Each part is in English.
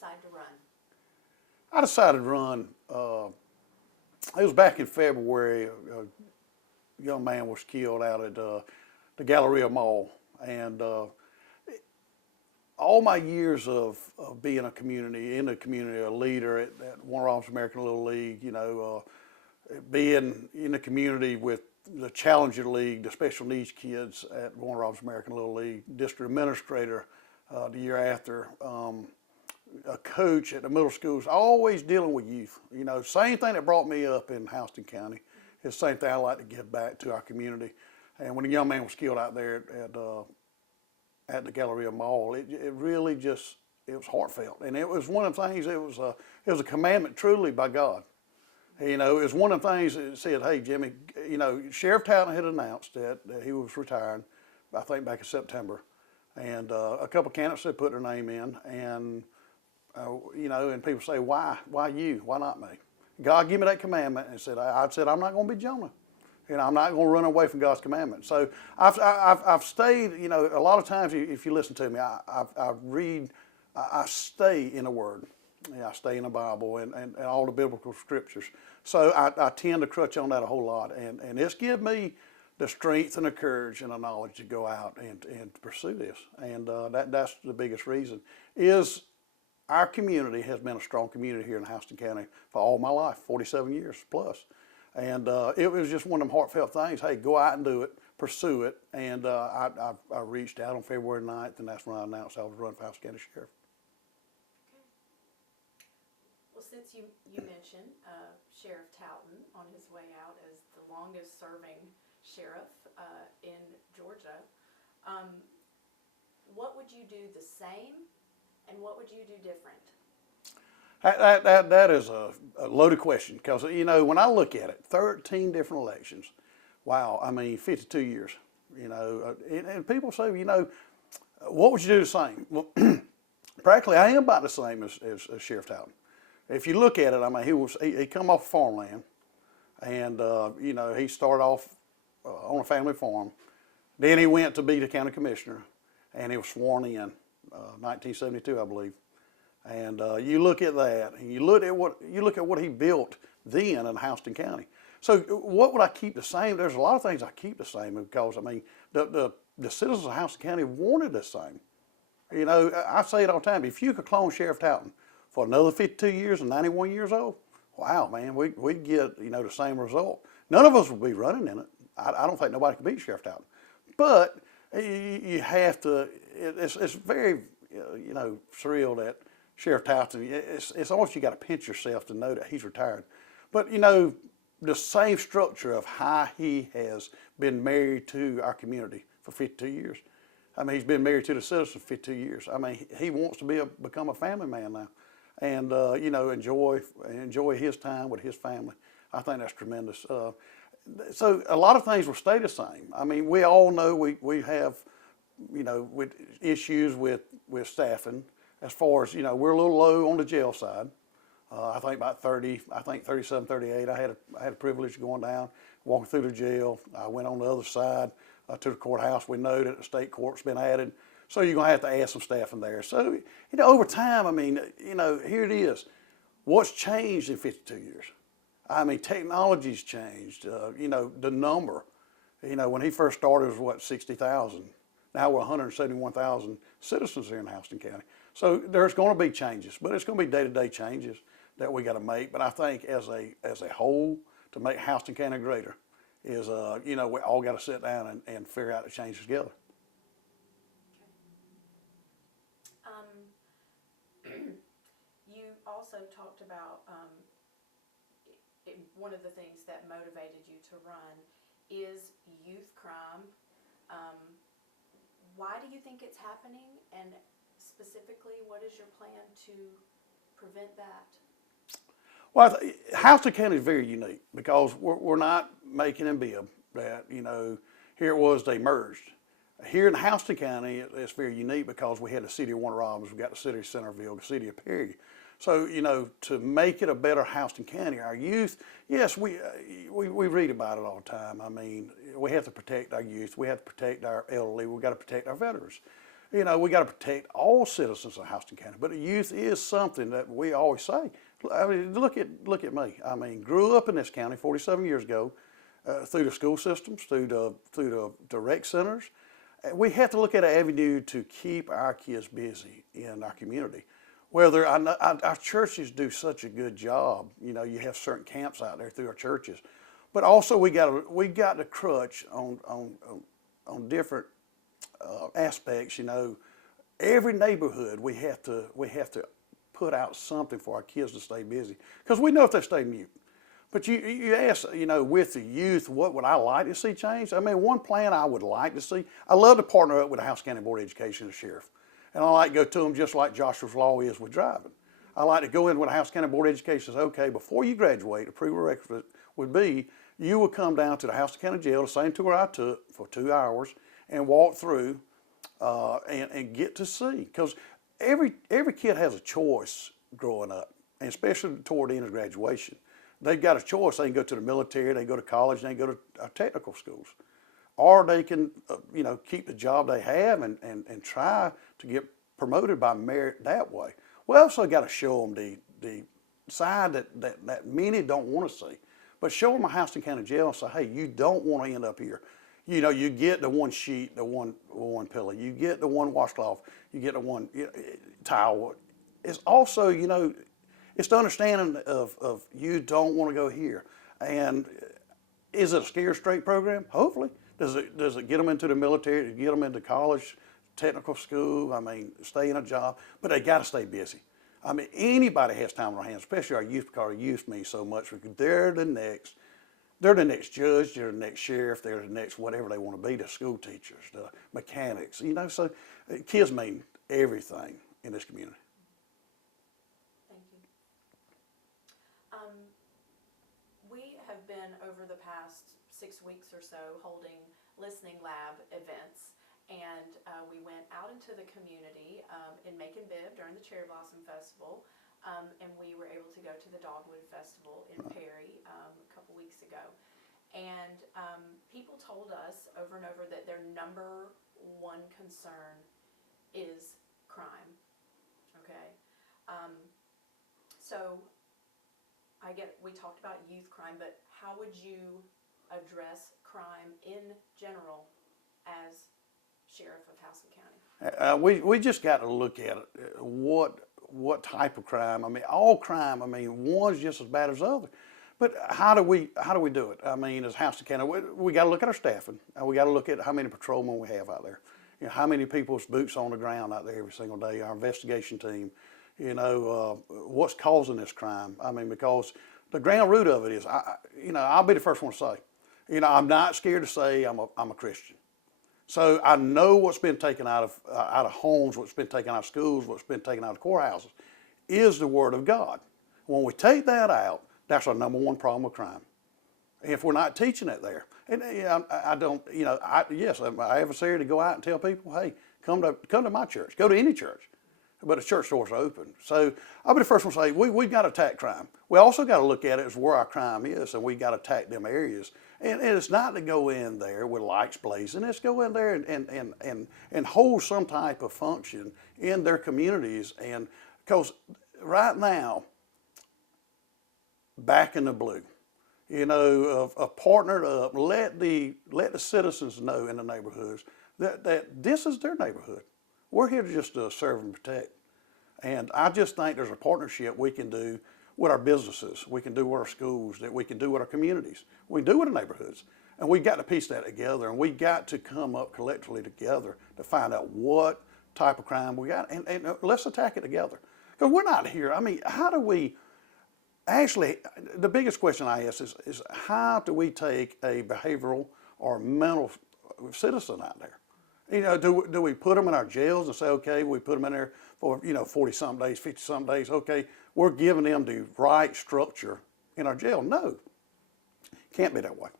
decide to run? I decided to run. It was back in February. A young man was killed out at the Galleria Mall, and all my years of being in the community, a leader at Warner Robins American Little League, being in the community with the Challenger League, the special needs kids at Warner Robins American Little League, district administrator the year after, a coach at the middle schools, always dealing with youth. Same thing that brought me up in Houston County is the same thing I like to give back to our community. And when a young man was killed out there at the Galleria Mall, it really just, it was heartfelt. And it was one of the things, it was a commandment truly by God. It was one of the things that said, hey, Jimmy, Sheriff Candidate had announced that he was retiring, I think back in September. And a couple of candidates had put their name in. And, and people say, why you? Why not me? God gave me that commandment and said, I said, I'm not going to be Jonah. I'm not going to run away from God's commandment. So I've stayed, a lot of times if you listen to me, I stay in the Word. I stay in the Bible and all the biblical scriptures. So I tend to crutch on that a whole lot. And it's given me the strength and the courage and the knowledge to go out and pursue this. And that's the biggest reason is our community has been a strong community here in Houston County for all my life, 47 years plus. And it was just one of them heartfelt things. Hey, go out and do it, pursue it. And I reached out on February 9th, and that's when I announced I was running for Houston County Sheriff. Well, since you mentioned Sheriff Towton on his way out as the longest serving sheriff in Georgia, what would you do the same and what would you do different? That is a loaded question because, when I look at it, 13 different elections, wow, 52 years, and people say, what would you do the same? Well, practically I am about the same as Sheriff Towton. If you look at it, he come off farmland and, he started off on a family farm. Then he went to be the county commissioner and he was sworn in 1972, I believe. And you look at that, and you look at what he built then in Houston County. So what would I keep the same? There's a lot of things I keep the same because the citizens of Houston County wanted the same. I say it all the time. If you could clone Sheriff Towton for another 52 years and 91 years old, wow, man, we'd get the same result. None of us would be running in it. I don't think nobody could beat Sheriff Towton. But you have to. It's very surreal that Sheriff Towton, it's almost you got to pinch yourself to know that he's retired. But, the same structure of how he has been married to our community for 52 years. He's been married to the citizens for 52 years. He wants to become a family man now and, enjoy his time with his family. I think that's tremendous. So a lot of things will stay the same. We all know we have, with issues with staffing. As far as, we're a little low on the jail side. I think about 37, 38. I had a privilege of going down, walking through the jail. I went on the other side to the courthouse. We know that the state court's been added. So you're going to have to add some staff in there. So, over time, here it is. What's changed in 52 years? Technology's changed. The number. When he first started, it was 60,000. Now we're 171,000 citizens here in Houston County. So there's going to be changes, but it's going to be day-to-day changes that we got to make. But I think as a whole, to make Houston County greater, is we all got to sit down and figure out the changes together. You also talked about one of the things that motivated you to run is youth crime. Why do you think it's happening, and specifically, what is your plan to prevent that? Well, Houston County is very unique because we're not making a bib that, here it was, they merged. Here in Houston County, it's very unique because we had the city of Warner Robins, we got the city of Centerville, the city of Perry. So, to make it a better Houston County, our youth, yes, we read about it all the time. We have to protect our youth. We have to protect our elderly. We've got to protect our veterans. You know, we got to protect all citizens of Houston County. But the youth is something that we always say. I mean, look at me. I mean, grew up in this county 47 years ago, through the school systems, through the rec centers. We have to look at an avenue to keep our kids busy in our community. Whether our churches do such a good job, you know, you have certain camps out there through our churches, but also we got to crutch on different aspects. You know, every neighborhood we have to put out something for our kids to stay busy, because we know if they stay mute. But you ask, you know, with the youth, what would I like to see change? I mean, one plan I would like to see, I love to partner up with the Houston County Board of Education and the sheriff. And I like to go to them just like Joshua's Law is with driving. I like to go in with the Houston County Board of Education and say, okay, before you graduate, a prerequisite would be you will come down to the Houston County Jail, the same tour I took for 2 hours, and walk through and get to see. Because every kid has a choice growing up, and especially toward the end of graduation. They've got a choice. They can go to the military, they can go to college, they can go to technical schools. Or they can, you know, keep the job they have and try to get promoted by merit that way. We also got to show them the side that many don't want to see. But show them a Houston County Jail and say, hey, you don't want to end up here. You know, you get the one sheet, the one pillow, you get the one washcloth, you get the one towel. It's also, you know, it's the understanding of you don't want to go here. And is it a scared straight program? Hopefully. Does it get them into the military, to get them into college, technical school, I mean, stay in a job? But they got to stay busy. I mean, anybody has time on their hands, especially our youth, because our youth means so much. They're the next judge, they're the next sheriff, they're the next whatever they want to be, the school teachers, the mechanics, you know. So kids mean everything in this community. Thank you. We have been, over the past 6 weeks or so, holding listening lab events, and we went out into the community in Macon Bibb during the Cherry Blossom Festival, and we were able to go to the Dogwood Festival in Perry a couple weeks ago. And people told us over and over that their number one concern is crime. Okay, so we talked about youth crime, but how would you address crime in general as Sheriff of Houston County? We just got to look at it. What type of crime? I mean, all crime. I mean, one's just as bad as the other. But how do we do it? I mean, as Houston County, we got to look at our staffing. We got to look at how many patrolmen we have out there. You know, how many people's boots on the ground out there every single day. Our investigation team. You know, what's causing this crime? I mean, because the ground root of it is, you know, I'll be the first one to say, you know, I'm not scared to say I'm a Christian. So I know what's been taken out of homes, what's been taken out of schools, what's been taken out of courthouses, is the Word of God. When we take that out, that's our number one problem with crime. If we're not teaching it there, and I don't, you know, yes, I adversary to go out and tell people, hey, come to my church, go to any church, but the church doors are open. So I'll be the first one to say we've got to attack crime. We also got to look at it as where our crime is, and we got to attack them areas. And it's not to go in there with lights blazing. It's go in there and hold some type of function in their communities. And because right now, back in the blue, you know, partnered up, let the citizens know in the neighborhoods that this is their neighborhood. We're here to just serve and protect. And I just think there's a partnership we can do with our businesses, we can do with our schools, that we can do with our communities, we can do with the neighborhoods. And we've got to piece that together, and we've got to come up collectively together to find out what type of crime we got, and let's attack it together. Because we're not here, I mean, how do we, actually, the biggest question I ask is how do we take a behavioral or mental citizen out there? You know, do we put them in our jails and say, okay, we put them in there for, you know, 40-something days, 50-something days, okay, we're giving them the right structure in our jail? No, can't be that way.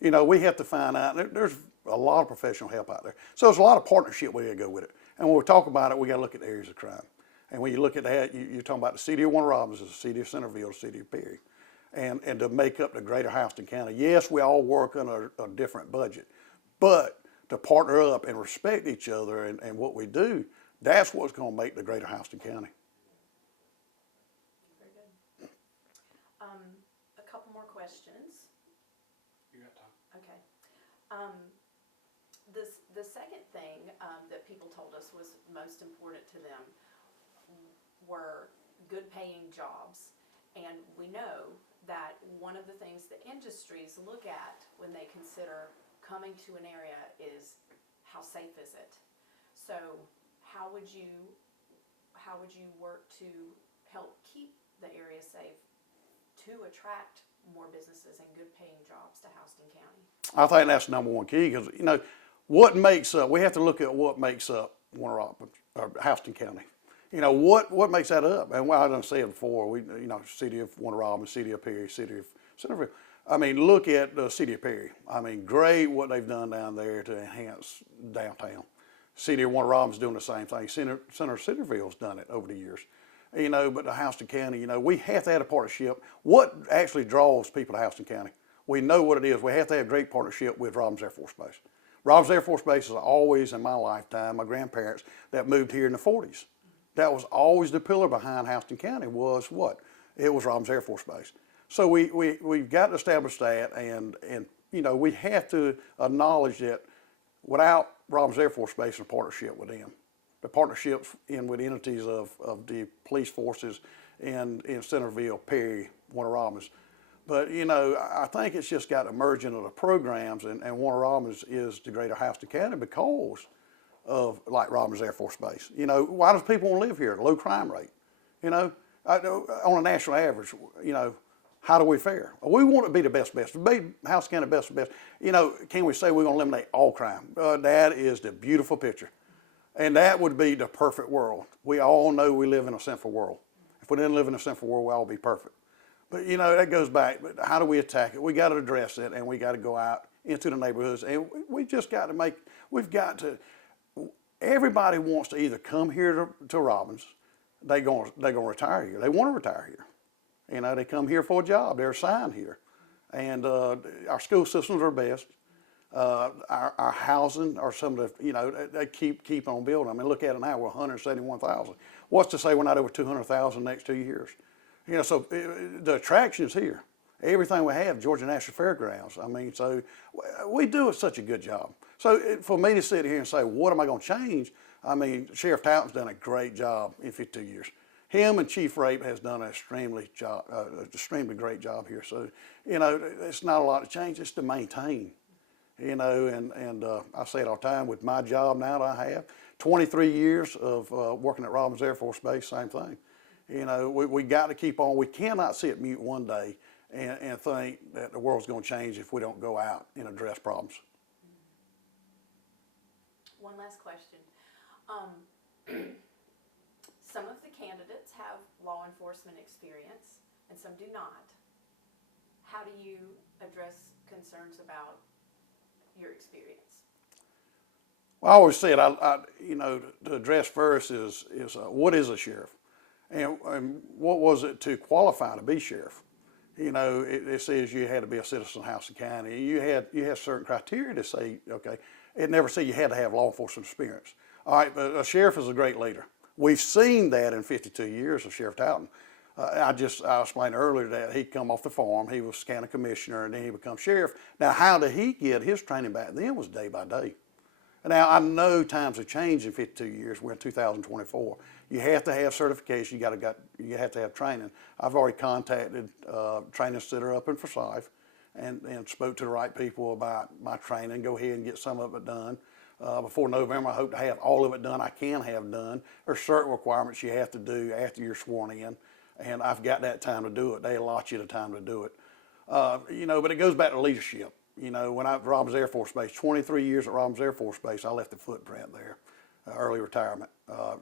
You know, we have to find out, there's a lot of professional help out there. So there's a lot of partnership we got to go with it. And when we talk about it, we got to look at the areas of crime. And when you look at that, you're talking about the city of Warner Robins, the city of Centerville, the city of Perry, and to make up the greater Houston County. Yes, we all work on a different budget, but to partner up and respect each other and what we do, that's what's going to make the greater Houston County. Very good. A couple more questions. You got time. Okay. The second thing that people told us was most important to them were good paying jobs. And we know that one of the things the industries look at when they consider coming to an area is how safe is it? So how would you work to help keep the area safe to attract more businesses and good paying jobs to Houston County? I think that's the number one key because, you know, what makes up, we have to look at what makes up Warner Robins, or Houston County. You know, what makes that up? And I done said before, we, you know, city of Warner Robins, city of Perry, city of Centerville. I mean, look at the city of Perry. I mean, great what they've done down there to enhance downtown. City of Warner Robins doing the same thing. Center of Centerville's done it over the years. You know, but the Houston County, you know, we have to have a partnership. What actually draws people to Houston County? We know what it is. We have to have a great partnership with Robins Air Force Base. Robins Air Force Base is always, in my lifetime, my grandparents that moved here in the 40s. That was always the pillar behind Houston County was what? It was Robins Air Force Base. So we've got to establish that, and you know, we have to acknowledge that without Robins Air Force Base and partnership with them, the partnerships in with entities of the police forces in Centerville, Perry, Warner Robins. But, you know, I think it's just got a merging of the programs, and Warner Robins is the greater Houston County because of, like, Robins Air Force Base. You know, why does people want to live here? Low crime rate. You know, on a national average, you know, how do we fare? We want to be the best, to be Houston County best. You know, can we say we're going to eliminate all crime? That is the beautiful picture. And that would be the perfect world. We all know we live in a sinful world. If we didn't live in a sinful world, we'd all be perfect. But, you know, that goes back. But how do we attack it? We got to address it, and we got to go out into the neighborhoods. And we just got to everybody wants to either come here to Robins, they're going to retire here. They want to retire here. You know, they come here for a job. They're assigned here. And our school systems are best. Our housing are some of the, you know, they keep on building. I mean, look at it now, we're 171,000. What's to say we're not over 200,000 next 2 years? You know, so the attraction's here. Everything we have, Georgia National Fairgrounds. I mean, so we do such a good job. So for me to sit here and say, what am I going to change? I mean, Sheriff Townsend's done a great job in 52 years. Him and Chief Rape has done an extremely great job here. So, you know, it's not a lot to change, it's to maintain. You know, and I say it all the time with my job now that I have, 23 years of working at Robins Air Force Base, same thing. You know, we got to keep on. We cannot sit mute one day and think that the world's going to change if we don't go out and address problems. One last question. Some of the candidates have law enforcement experience and some do not. How do you address concerns about your experience? Well, I always said, you know, to address first is what is a sheriff? And what was it to qualify to be sheriff? You know, it says you had to be a citizen of Houston County. You had certain criteria to say, okay, it never said you had to have law enforcement experience. All right, but a sheriff is a great leader. We've seen that in 52 years of Sheriff Townsend. I explained earlier that he come off the farm, he was county commissioner, and then he become sheriff. Now, how did he get his training back then was day by day. Now, I know times have changed in 52 years. We're in 2024. You have to have certification. You have to have training. I've already contacted training center up in Forsyth and spoke to the right people about my training. Go ahead and get some of it done. Before November, I hope to have all of it done I can have done. There's certain requirements you have to do after you're sworn in, and I've got that time to do it. They allot you the time to do it. You know, but it goes back to leadership. You know, when I was at Robins Air Force Base, 23 years at Robins Air Force Base, I left a footprint there, early retirement.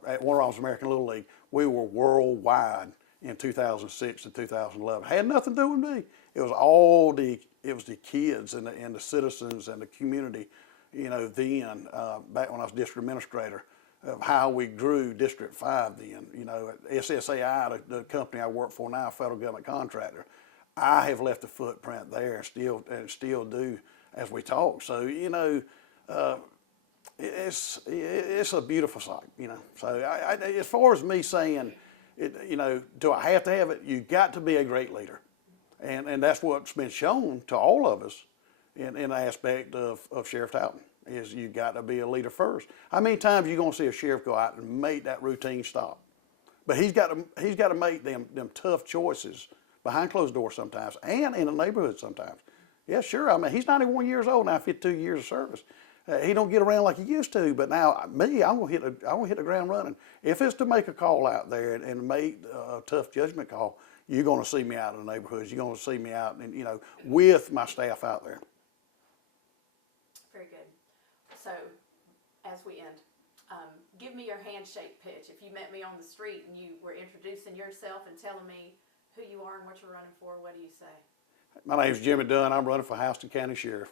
At Warner Robins American Little League, we were worldwide in 2006 and 2011. Had nothing to do with me. It was the kids and the citizens and the community, you know, then, back when I was district administrator, of how we grew District 5 then. You know, at SSAI, the company I work for now, federal government contractor, I have left a footprint there and still do as we talk. So, you know, it's a beautiful sight, you know. So as far as me saying, you know, do I have to have it? You got to be a great leader, and that's what's been shown to all of us in the aspect of Sheriff Talton is you got to be a leader first. How many times are you gonna see a sheriff go out and make that routine stop? But he's got to make them tough choices behind closed doors sometimes, and in the neighborhood sometimes. Yeah, sure. I mean, he's 91 years old now, 52 years of service. He don't get around like he used to. But now, me, I'm gonna hit the ground running. If it's to make a call out there and make a tough judgment call, you're gonna see me out in the neighborhoods. You're gonna see me out, and you know, with my staff out there. Very good. So, as we end, give me your handshake pitch. If you met me on the street and you were introducing yourself and telling me who you are and what you're running for, what do you say? My name's Jimmy Dunn. I'm running for Houston County Sheriff.